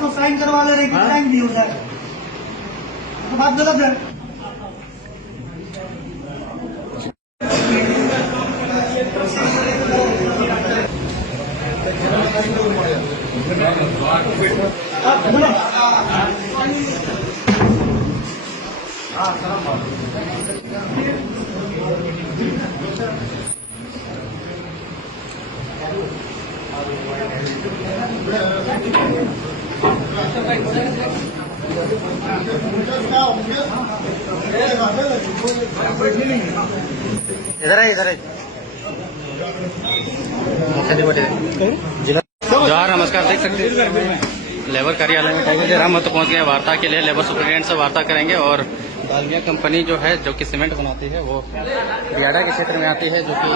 तो साइन करवा ले रहे, साइन भी हो जाए तो बात गलत है। इधर है जोहार, नमस्कार। देख सकते हैं लेबर कार्यालय में टाइगर जयराम महतो पहुंच गए वार्ता के लिए। लेबर सुपरिटेंडेंट से वार्ता करेंगे और डालमिया कंपनी जो है, जो कि सीमेंट बनाती है, वो बियाडा के क्षेत्र में आती है, जो कि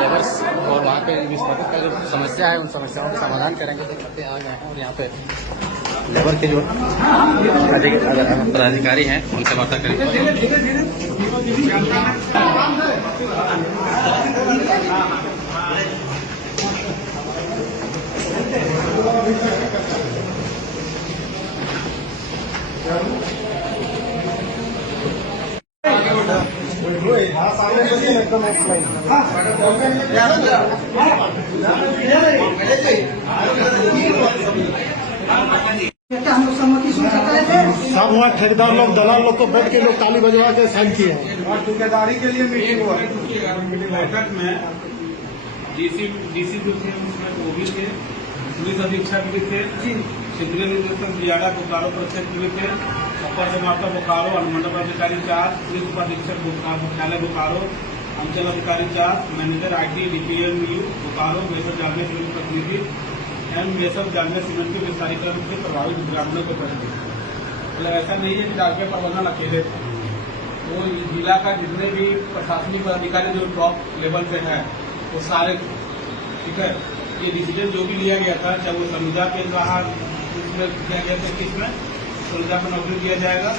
लेबर्स और वहाँ पे विस्फोटक का जो समस्या है, उन समस्याओं का समाधान करेंगे। देख सकते हैं आ गए हैं और यहाँ पे लेबर के जो पदाधिकारी हैं उनसे वार्ता करेंगे। हम लोग सहमति सुन सकते थे। सब वहाँ ठेकेदार लोग, दलाल लोग को बैठ के लोग ताली बजवा के साइन किए हैं। और ठेकेदारी के लिए मीटिंग हुआ। बैठक में डीसी जो थे उसमें वो भी थे, पुलिस अधीक्षक भी थे, क्षेत्रीय निदेशक बियाडा बोकारो प्रक्षेत्र भी थे, अपर समाप्त बोकारो, अनुमंडल अधिकारी 4, पुलिस उपाधीक्षक मुख्यालय बोकारो, अंचल अधिकारी 4, manager IT DPMU Bokaro, messrs Dalmia cement प्रतिनिधि एवं मेसर जालमिया सीमेंट के विस्तारीकरण से प्रभावित ग्रामीणों के प्रतिनिधि। मतलब ऐसा नहीं है कि डालमिया प्रबंधन अकेले थे, वो जिला का जितने भी प्रशासनिक अधिकारी जो टॉप लेवल पे है वो सारे, ठीक है। ये डिसीजन जो भी लिया गया था, चाहे वो संविदा के बाहर उसमें किया गया था कि इसमें संविदा पर नौकरी दिया जाएगा,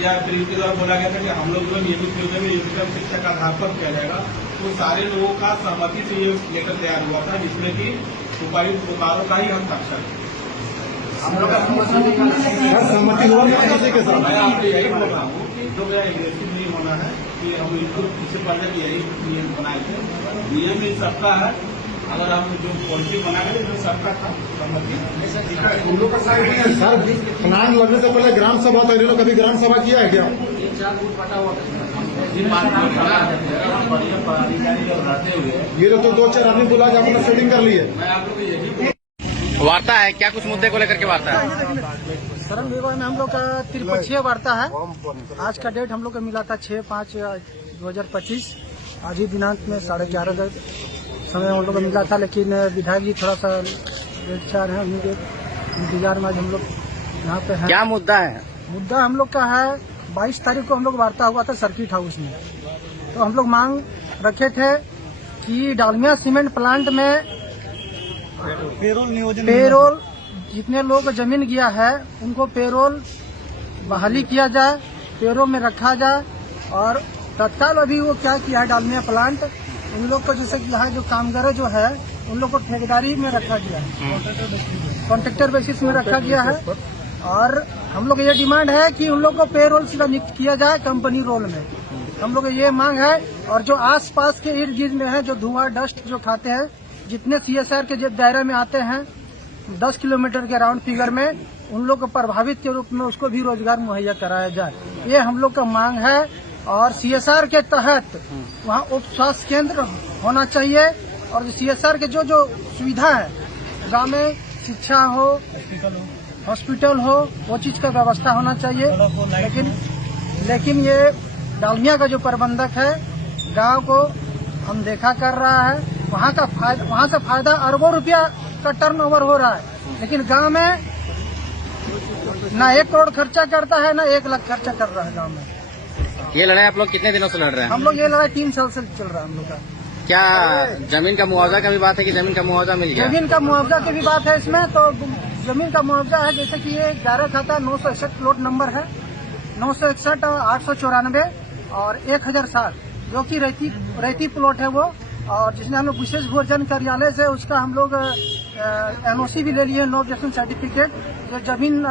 या फिर इनके द्वारा बोला गया था कि हम लोग जो नियमित योजना में न्यूनतम शिक्षा का आधार पर किया जाएगा, तो सारे लोगों का सहमति से ये लेटर तैयार हुआ था, जिसमें कि उपायुक्त बोकारो का ही हस्ताक्षर हम लोग का सहमति हुआ है। मैं आपको यही बोल रहा हूँ कि जो मेरा एग्रेसिव नहीं होना है कि हम इनको पीछे पड़ने के यही नियम बनाए थे। नियम इन सबका है, अगर हम जो पॉलिसी बना गए तो सबका था सहमति। सर, प्लान लगने से पहले ग्राम सभा था, लोग कभी ग्राम सभा किया है क्या? 3-4 बूथ बटा हुआ पदाधिकारी जब रहते हुए ये तो 2-4 आदमी बुला के आपने सेटिंग कर ली है। मैं आप लोग यही वार्ता है क्या, कुछ मुद्दे को लेकर के वार्ता है? शरण विभाग में हम लोग का त्रिपक्षीय वार्ता है। आज का डेट हम लोग का मिला था 6/5/2025। आज ही दिनांक में 11:30 समय हम लोग को मिला था, लेकिन विधायक जी थोड़ा सा लेट से आ रहे हैं, उन्हीं के इंतजार में आज हम लोग यहाँ पे हैं। क्या मुद्दा है? मुद्दा हम लोग का है 22 तारीख को हम लोग वार्ता हुआ था सर्किट हाउस में। तो हम लोग मांग रखे थे कि डालमिया सीमेंट प्लांट में पेरोल जितने लोग जमीन गया है उनको पेरोल बहाली किया जाए, पेरोल में रखा जाए। और तत्काल अभी वो क्या किया है, डालमिया प्लांट उन लोग को जैसे कि यहाँ जो कामगार जो है उन लोग को ठेकेदारी में रखा गया है, कॉन्ट्रैक्टर बेसिस में रखा गया है। और हम लोग ये डिमांड है कि उन लोग को पेरोल सीधा नियुक्त किया जाए कंपनी रोल में। हम लोग ये मांग है। और जो आसपास के इर्द गिर्द में है, जो धुआं डस्ट जो खाते हैं, जितने CSR के दायरे में आते हैं 10 किलोमीटर के राउंड फिगर में, उन लोग को प्रभावित के रूप में उसको भी रोजगार मुहैया कराया जाए, ये हम लोग का मांग है। और CSR के तहत वहाँ उप स्वास्थ्य केंद्र होना चाहिए। और CSR के जो सुविधा है, गाँव में शिक्षा हो, हॉस्पिटल हो, वो चीज का व्यवस्था होना चाहिए। लेकिन ये डालमिया का जो प्रबंधक है, गांव को हम देखा कर रहा है, वहाँ से फायदा अरबों रुपया का टर्नओवर हो रहा है, लेकिन गांव में ना 1 करोड़ खर्चा करता है, ना 1 लाख खर्चा कर रहा है गांव में। ये लड़ाई आप लोग कितने दिनों से लड़ रहे हैं? हम लोग ये लड़ाई 3 साल से चल रहा है हम लोग का। क्या जमीन का मुआवजा का भी बात है कि जमीन का मुआवजा मिल गया? जमीन का मुआवजा की भी बात है इसमें। तो जमीन का मुआवजा है, जैसे कि ये 11 खाता 961 प्लॉट नंबर है, 961 894 और 1060, जो कि रहती प्लॉट है वो। और जिसने हम लोग विशेष भोजन कार्यालय से उसका हम लोग एनओसी भी ले लिए, नो ऑब्जेक्शन सर्टिफिकेट। जो जमीन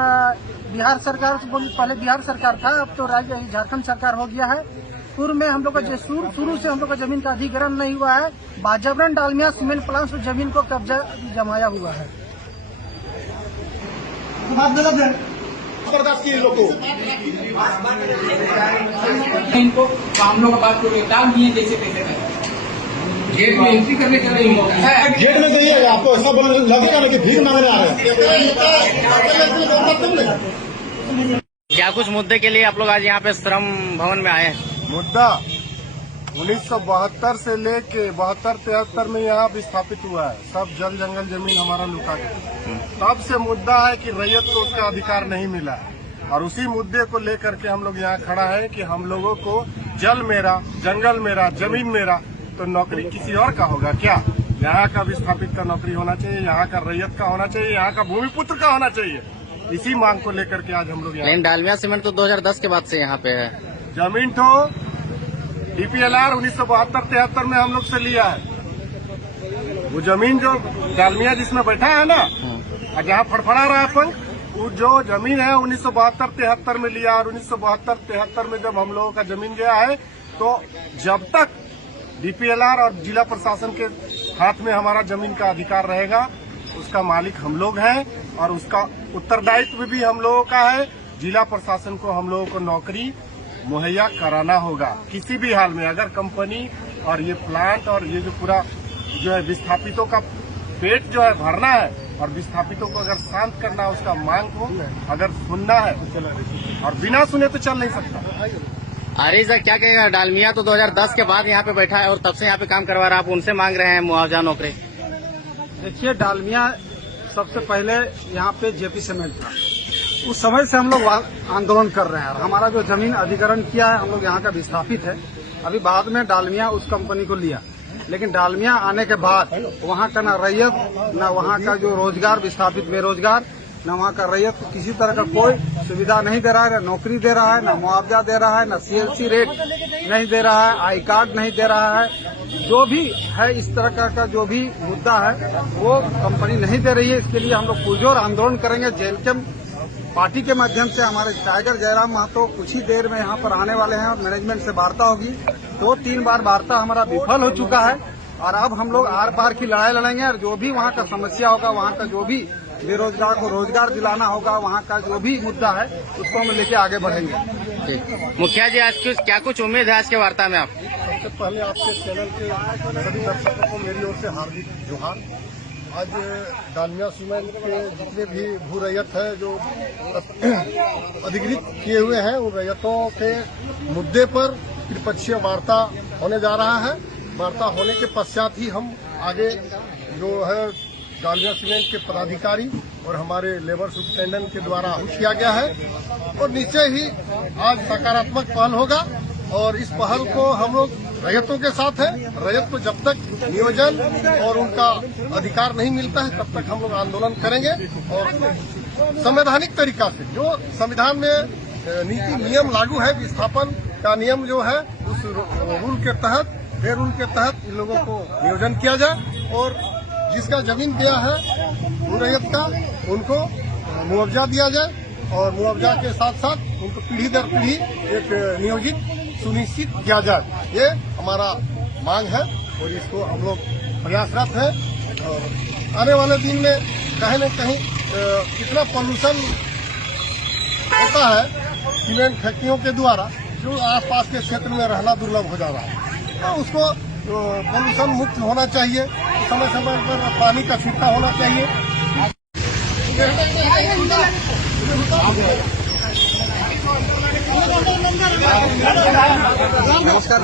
बिहार सरकार से पहले बिहार सरकार था, अब तो राज्य झारखंड सरकार हो गया है। पूर्व में हम लोग का शुरू से हम लोग का जमीन का अधिग्रहण नहीं हुआ है। बाजबरन डालमिया सीमेंट प्लांट से जमीन को कब्जा जमाया हुआ है। बर्दाश्त किए लोग को इनको हम लोग बात को डाल दिए जैसे तैसे गेट में एंट्री करने के लिए गेट में गई आपको ऐसा बोल लगेगा ना कि भीख मांगने आ रहे हैं। क्या कुछ मुद्दे के लिए आप लोग आज यहाँ पे श्रम भवन में आए हैं? मुद्दा 1972 से लेके 72-73 में यहाँ विस्थापित हुआ है। सब जल जंगल जमीन हमारा लुटा गया। तब से मुद्दा है कि रैयत को उसका अधिकार नहीं मिला है, और उसी मुद्दे को लेकर के हम लोग यहाँ खड़ा है कि हम लोगों को जल मेरा, जंगल मेरा, जमीन मेरा, तो नौकरी किसी और का होगा क्या? यहाँ का विस्थापित का नौकरी होना चाहिए, यहाँ का रैयत का होना चाहिए, यहाँ का भूमिपुत्र का होना चाहिए। इसी मांग को लेकर के आज हम लोग यहाँ। लेकिन डालमिया सीमेंट तो 2010 के बाद से यहाँ पे है। जमीन तो डीपीएलआर 1972-73 में हम लोग से लिया है। वो जमीन जो डालमिया जिसमें बैठा है ना, और जहाँ फड़फड़ा रहा है पंख, वो जो जमीन है 1972-73 में लिया। और 1972-73 में जब हम लोगों का जमीन गया है, तो जब तक डीपीएलआर और जिला प्रशासन के हाथ में हमारा जमीन का अधिकार रहेगा, उसका मालिक हम लोग हैं और उसका उत्तरदायित्व भी हम लोगों का है। जिला प्रशासन को हम लोगों को नौकरी मुहैया कराना होगा किसी भी हाल में। अगर कंपनी और ये प्लांट और ये जो पूरा जो है विस्थापितों का पेट जो है भरना है और विस्थापितों को अगर शांत करना है, उसका मांग को अगर सुनना है, और बिना सुने तो चल नहीं सकता। अरे सर क्या कहेगा? डालमिया तो 2010 के बाद यहाँ पे बैठा है और तब से यहाँ पे काम करवा रहा है, आप उनसे मांग रहे हैं मुआवजा नौकरी। देखिए, डालमिया सबसे पहले यहाँ पे जेपी सीमेंट था। उस समय से हम लोग आंदोलन कर रहे हैं और हमारा जो जमीन अधिग्रहण किया है, हम लोग यहाँ का विस्थापित है। अभी बाद में डालमिया उस कंपनी को लिया, लेकिन डालमिया आने के बाद वहाँ का न रैयत, न वहाँ का जो रोजगार, विस्थापित बेरोजगार, न वहाँ का रैयत को किसी तरह का कोई सुविधा नहीं दे रहा है, न नौकरी दे रहा है, न मुआवजा दे रहा है, न सीएलसी रेट नहीं दे रहा है, आई कार्ड नहीं दे रहा है। जो भी है इस तरह का जो भी मुद्दा है वो कंपनी नहीं दे रही है। इसके लिए हम लोग पुरजोर आंदोलन करेंगे। जेलकेम पार्टी के माध्यम से हमारे टाइगर जयराम महतो कुछ ही देर में यहाँ पर आने वाले हैं और मैनेजमेंट से वार्ता होगी। 2-3 बार वार्ता हमारा विफल हो चुका है और अब हम लोग आर पार की लड़ाई लड़ेंगे और जो भी वहाँ का समस्या होगा, वहाँ का जो भी बेरोजगार को रोजगार दिलाना होगा, वहाँ का जो भी मुद्दा है उसको हम लेके आगे बढ़ेंगे। मुखिया जी, आज क्या कुछ उम्मीद है आज के वार्ता में? आप सबसे पहले आपके चैनल के सभी दर्शकों को मेरी ओर से हार्दिक जोहार। आज डालमिया सीमेंट के जितने भी भू रैयत है जो अधिकृत किए हुए हैं, उन रैयतों के मुद्दे पर त्रिपक्षीय वार्ता होने जा रहा है। वार्ता होने के पश्चात ही हम आगे जो है डालमिया सीमेंट के पदाधिकारी और हमारे लेबर सुपरिटेंडेंट के द्वारा किया गया है और निश्चय ही आज सकारात्मक पहल होगा। और इस पहल को हम लोग रैयतों के साथ है। रैयत को जब तक नियोजन और उनका अधिकार नहीं मिलता है, तब तक हम लोग आंदोलन करेंगे और संवैधानिक तरीका से जो संविधान में नीति नियम लागू है, विस्थापन का नियम जो है, उस रूल के तहत, फिर रूल के तहत इन लोगों को नियोजन किया जाए और जिसका जमीन गया है उन रैयत का, उनको मुआवजा दिया जाए और मुआवजा के साथ साथ उनको पीढ़ी दर पीढ़ी एक नियोजित सुनिश्चित किया जाए। ये हमारा मांग है और इसको हम लोग प्रयासरत हैं। और आने वाले दिन में कहीं न कहीं कितना पॉल्यूशन होता है सीमेंट फैक्ट्रियों के द्वारा, जो आसपास के क्षेत्र में रहना दुर्लभ हो जा रहा है, तो उसको पॉल्यूशन मुक्त होना चाहिए। समय समय पर पानी का छिड़काव होना चाहिए। नमस्कार।